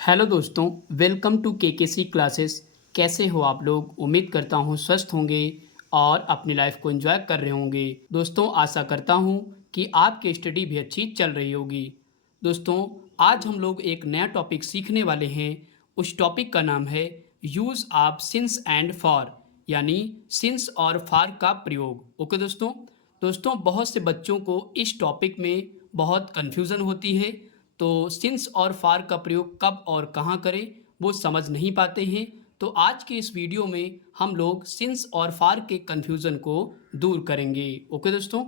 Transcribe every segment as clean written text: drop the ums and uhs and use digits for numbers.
Hello दोस्तों, welcome to KKC classes. कैसे हो आप लोग? उम्मीद करता हूँ स्वस्थ होंगे और अपनी लाइफ को एंजॉय कर रहे होंगे। दोस्तों, आशा करता हूँ कि आपकी स्टडी भी अच्छी चल रही होगी। दोस्तों, आज हम लोग एक नया टॉपिक सीखने वाले हैं। उस टॉपिक का नाम है use of since and for, यानी सिंस और फॉर का प्रयोग। ओके दोस्तों। दोस्तों, बहुत से बच्चों को इस टॉपिक में बहुत कन्फ्यूज़न होती है। तो सिंस और फार का प्रयोग कब और कहाँ करें वो समझ नहीं पाते हैं। तो आज के इस वीडियो में हम लोग सिंस और फार के कन्फ्यूज़न को दूर करेंगे। ओके दोस्तों,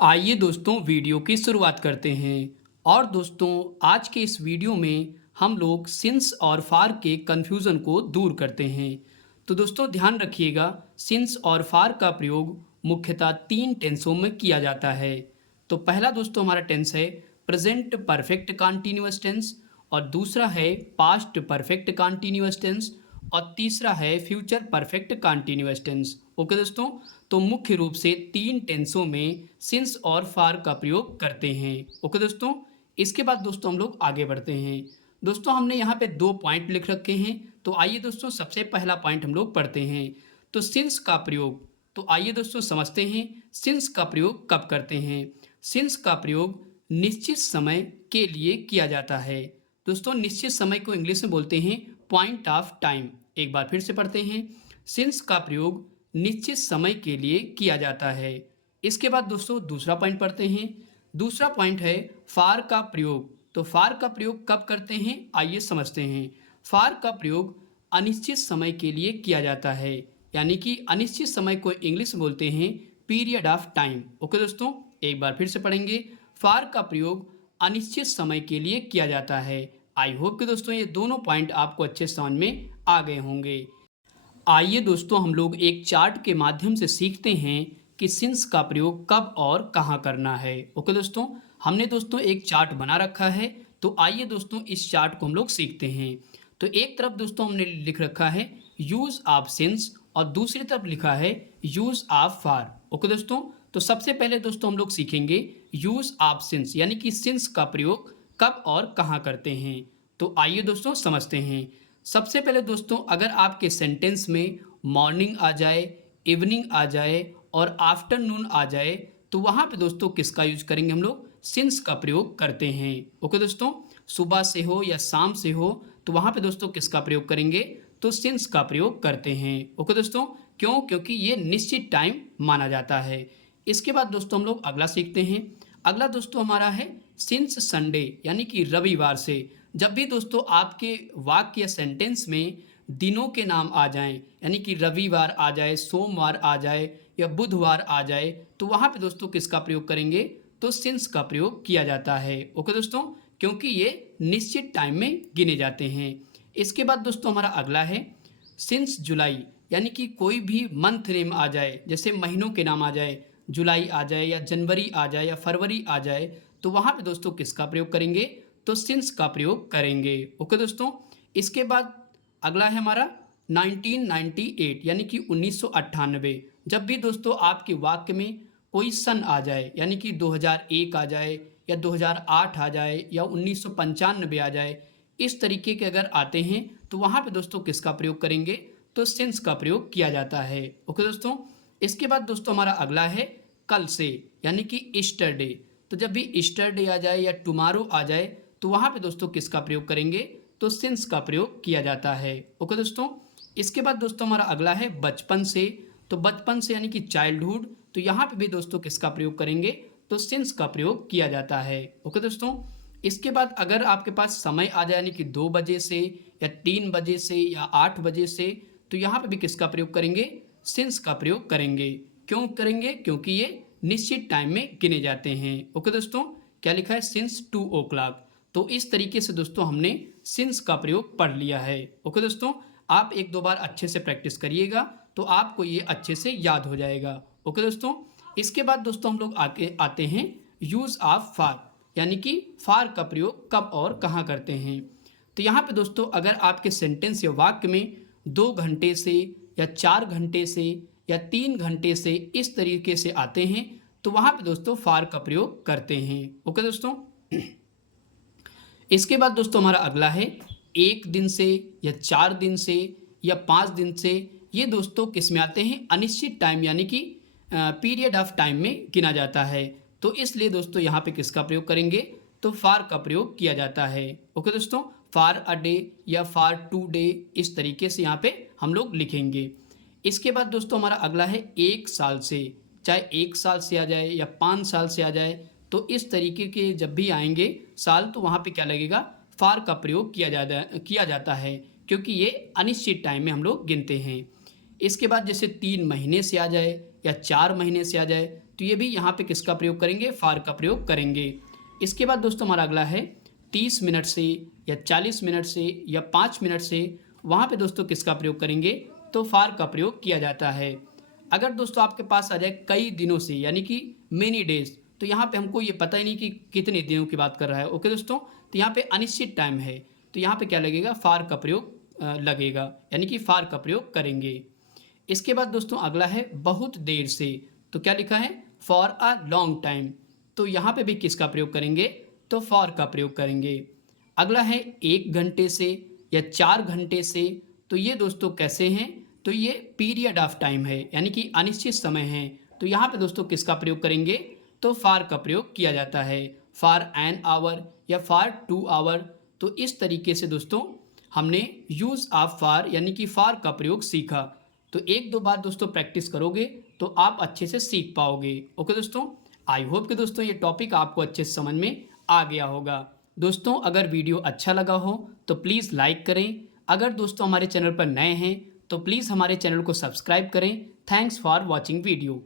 आइए दोस्तों वीडियो की शुरुआत करते हैं। और दोस्तों, आज के इस वीडियो में हम लोग सिंस और फार के कन्फ्यूज़न को दूर करते हैं। तो दोस्तों ध्यान रखिएगा, सिंस और फार का प्रयोग मुख्यतः 3 टेंसों में किया जाता है। तो पहला दोस्तों हमारा टेंस है प्रेजेंट परफेक्ट कॉन्टिन्यूअस टेंस, और दूसरा है पास्ट परफेक्ट कॉन्टिन्यूअस टेंस, और तीसरा है future perfect continuous tense. Okay दोस्तों, तो मुख्य रूप से 3 टेंसों में सिंस और फार का प्रयोग करते हैं। ओके दोस्तों, इसके बाद दोस्तों हम लोग आगे बढ़ते हैं। दोस्तों, हमने यहाँ पे 2 पॉइंट लिख रखे हैं। तो आइए दोस्तों सबसे पहला पॉइंट हम लोग पढ़ते हैं। तो सिंस का प्रयोग, तो आइए दोस्तों समझते हैं सिंस का प्रयोग कब करते हैं। सिंस का प्रयोग निश्चित समय के लिए किया जाता है। दोस्तों, निश्चित समय को इंग्लिश में बोलते हैं पॉइंट ऑफ टाइम। एक बार फिर से पढ़ते हैं, सिंस का प्रयोग निश्चित समय के लिए किया जाता है। इसके बाद दोस्तों दूसरा पॉइंट पढ़ते हैं। दूसरा पॉइंट है फार का प्रयोग। तो फार का प्रयोग कब करते हैं, आइए समझते हैं। फार का प्रयोग अनिश्चित समय के लिए किया जाता है, यानी कि अनिश्चित समय को इंग्लिश में बोलते हैं पीरियड ऑफ टाइम। ओके दोस्तों, एक बार फिर से पढ़ेंगे, फार का प्रयोग अनिश्चित समय के लिए किया जाता है। आई होप कि दोस्तों ये दोनों पॉइंट आपको अच्छे समझ में आ गए होंगे। आइए दोस्तों हम लोग एक चार्ट के माध्यम से सीखते हैं कि सिंस का प्रयोग कब और कहाँ करना है। ओके दोस्तों, हमने दोस्तों एक चार्ट बना रखा है। तो आइए दोस्तों इस चार्ट को हम लोग सीखते हैं। तो एक तरफ दोस्तों हमने लिख रखा है यूज ऑफ सिंस, और दूसरी तरफ लिखा है यूज ऑफ फार। ओके दोस्तों, तो सबसे पहले दोस्तों हम लोग सीखेंगे यूज ऑफ सिंस, यानी कि सिंस का प्रयोग कब और कहाँ करते हैं। तो आइए दोस्तों समझते हैं। सबसे पहले दोस्तों अगर आपके सेंटेंस में मॉर्निंग आ जाए, इवनिंग आ जाए और आफ्टरनून आ जाए, तो वहाँ पे दोस्तों किसका यूज करेंगे हम लोग, सिंस का प्रयोग करते हैं। ओके दोस्तों, सुबह से हो या शाम से हो, तो वहाँ पे दोस्तों किसका प्रयोग करेंगे, तो सिंस का प्रयोग करते हैं। ओके दोस्तों, क्यों, क्योंकि ये निश्चित टाइम माना जाता है। इसके बाद दोस्तों हम लोग अगला सीखते हैं। अगला दोस्तों हमारा है सिंस संडे, यानी कि रविवार से। जब भी दोस्तों आपके वाक्य या सेंटेंस में दिनों के नाम आ जाएं, यानी कि रविवार आ जाए, सोमवार आ जाए या बुधवार आ जाए, तो वहाँ पे दोस्तों किसका प्रयोग करेंगे, तो सिंस का प्रयोग किया जाता है। ओके दोस्तों, क्योंकि ये निश्चित टाइम में गिने जाते हैं। इसके बाद दोस्तों हमारा अगला है सिंस जुलाई, यानी कि कोई भी मंथ नेम आ जाए, जैसे महीनों के नाम आ जाए, जुलाई आ जाए या जनवरी आ जाए या फरवरी आ जाए, तो वहाँ पे दोस्तों किसका प्रयोग करेंगे, तो सिंस का प्रयोग करेंगे। ओके दोस्तों, इसके बाद अगला है हमारा 1998, यानी कि 1998। जब भी दोस्तों आपके वाक्य में कोई सन आ जाए, यानी कि 2001 आ जाए या 2008 आ जाए या 1995 आ जाए, इस तरीके के अगर आते हैं, तो वहाँ पे दोस्तों किसका प्रयोग करेंगे, तो सिंस का प्रयोग किया जाता है। ओके दोस्तों, इसके बाद दोस्तों हमारा अगला है कल से, यानी कि ईस्टर। तो जब भी ईस्टर आ जाए या टुमारो आ जाए, तो वहाँ पे दोस्तों किसका प्रयोग करेंगे, तो सिंस का प्रयोग किया जाता है। ओके दोस्तों, इसके बाद दोस्तों हमारा अगला है बचपन से। तो बचपन से यानी कि चाइल्डहुड, तो यहाँ पे भी दोस्तों किसका प्रयोग करेंगे, तो सिंस का प्रयोग किया जाता है। ओके दोस्तों, इसके बाद अगर आपके पास समय आ जाए, यानी कि 2 बजे से या 3 बजे से या 8 बजे से, तो यहाँ पे भी किसका प्रयोग करेंगे, सिंस का प्रयोग करेंगे। क्यों करेंगे, क्योंकि ये निश्चित टाइम में गिने जाते हैं। ओके दोस्तों, क्या लिखा है, सिंस 2 o'clock। तो इस तरीके से दोस्तों हमने सिंस का प्रयोग पढ़ लिया है। ओके दोस्तों, आप 1-2 बार अच्छे से प्रैक्टिस करिएगा तो आपको ये अच्छे से याद हो जाएगा। ओके दोस्तों, इसके बाद दोस्तों हम लोग आके आते हैं यूज ऑफ फार, यानी कि फार का प्रयोग कब और कहाँ करते हैं। तो यहाँ पे दोस्तों अगर आपके सेंटेंस या वाक्य में 2 घंटे से या 4 घंटे से या 3 घंटे से इस तरीके से आते हैं, तो वहाँ पे दोस्तों फार का प्रयोग करते हैं। ओके दोस्तों, इसके बाद दोस्तों हमारा अगला है 1 दिन से या 4 दिन से या 5 दिन से। ये दोस्तों किस में आते हैं? अनिश्चित टाइम यानी कि पीरियड ऑफ टाइम में गिना जाता है। तो इसलिए दोस्तों यहाँ पे किसका प्रयोग करेंगे? तो फार का प्रयोग किया जाता है। ओके दोस्तों, फार अ डे या फार 2 डे, इस तरीके से यहाँ पे हम लोग लिखेंगे। इसके बाद दोस्तों हमारा अगला है 1 साल से, चाहे 1 साल से आ जाए या 5 साल से आ जाए, तो इस तरीके के जब भी आएंगे साल तो वहाँ पे क्या लगेगा? फार का प्रयोग किया जाता है, क्योंकि ये अनिश्चित टाइम में हम लोग गिनते हैं। इसके बाद जैसे 3 महीने से आ जाए या 4 महीने से आ जाए, तो ये भी यहाँ पे किसका प्रयोग करेंगे? फार का प्रयोग करेंगे। इसके बाद दोस्तों हमारा अगला है 30 मिनट से या 40 मिनट से या 5 मिनट से, वहाँ पे दोस्तों किसका प्रयोग करेंगे? तो फार का प्रयोग किया जाता है। अगर दोस्तों आपके पास आ जाए कई दिनों से यानी कि मेनी डेज, तो यहाँ पे हमको ये पता ही नहीं कि कितने दिनों की बात कर रहा है। ओके दोस्तों, तो यहाँ पे अनिश्चित टाइम है, तो यहाँ पे क्या लगेगा? फार का प्रयोग लगेगा, यानी कि फार का प्रयोग करेंगे। इसके बाद दोस्तों अगला है बहुत देर से, तो क्या लिखा है? फॉर अ लॉन्ग टाइम, तो यहाँ पे भी किसका प्रयोग करेंगे? तो फॉर का प्रयोग करेंगे। अगला है 1 घंटे से या 4 घंटे से, तो ये दोस्तों कैसे हैं? तो ये पीरियड ऑफ टाइम है, यानी कि अनिश्चित समय है, तो यहाँ पे दोस्तों किसका प्रयोग करेंगे? तो फार का प्रयोग किया जाता है। फार एन आवर या फार 2 आवर, तो इस तरीके से दोस्तों हमने यूज़ ऑफ फार यानी कि फार का प्रयोग सीखा। तो 1-2 बार दोस्तों प्रैक्टिस करोगे तो आप अच्छे से सीख पाओगे। ओके दोस्तों, आई होप कि दोस्तों ये टॉपिक आपको अच्छे से समझ में आ गया होगा। दोस्तों अगर वीडियो अच्छा लगा हो तो प्लीज़ लाइक करें। अगर दोस्तों हमारे चैनल पर नए हैं तो प्लीज़ हमारे चैनल को सब्सक्राइब करें। Thanks for watching video.